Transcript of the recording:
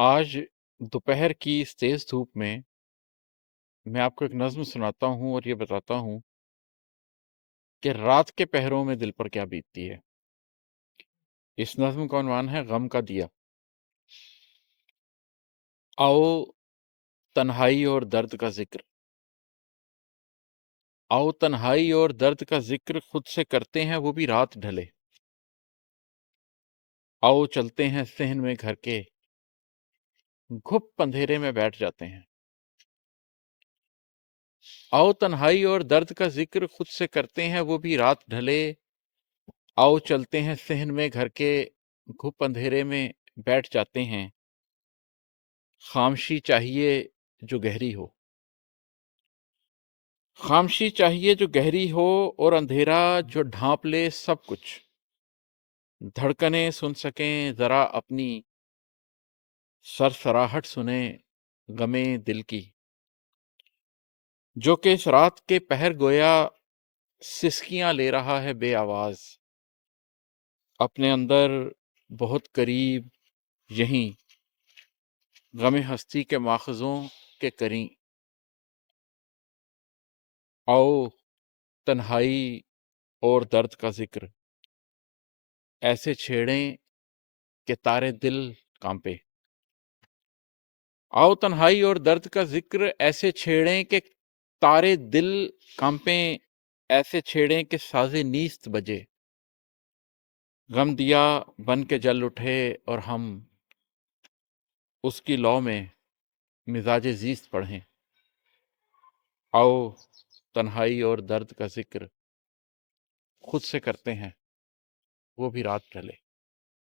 आज दोपहर की इस तेज़ धूप में मैं आपको एक नज़्म सुनाता हूँ और ये बताता हूँ कि रात के पहरों में दिल पर क्या बीतती है। इस नज़्म का उन्वान है गम का दिया। आओ तन्हाई और दर्द का ज़िक्र, आओ तन्हाई और दर्द का ज़िक्र खुद से करते हैं वो भी रात ढले। आओ चलते हैं सहन में घर के, घुप अंधेरे में बैठ जाते हैं। आओ तन्हाई और दर्द का ज़िक्र खुद से करते हैं वो भी रात ढले। आओ चलते हैं सहन में घर के, घुप अंधेरे में बैठ जाते हैं। खामोशी चाहिए जो गहरी हो, खामोशी चाहिए जो गहरी हो और अंधेरा जो ढांप ले सब कुछ। धड़कनें सुन सकें जरा अपनी, सरसराहट सुने गमे दिल की। जो कि इस रात के पहर गोया सिसकियां ले रहा है बेआवाज, अपने अंदर बहुत करीब यहीं गमे हस्ती के माखज़ों के करीं। आओ तन्हाई और दर्द का जिक्र ऐसे छेड़ें कि तारे दिल कांपे। आओ तन्हाई और दर्द का जिक्र ऐसे छेड़ें कि तारे दिल कांपें, ऐसे छेड़ें कि साज़े नीस्त बजे। गम दिया बन के जल उठे और हम उसकी लौ में मिजाजे ज़ीस्त पढ़ें। आओ तन्हाई और दर्द का जिक्र खुद से करते हैं वो भी रात ढले।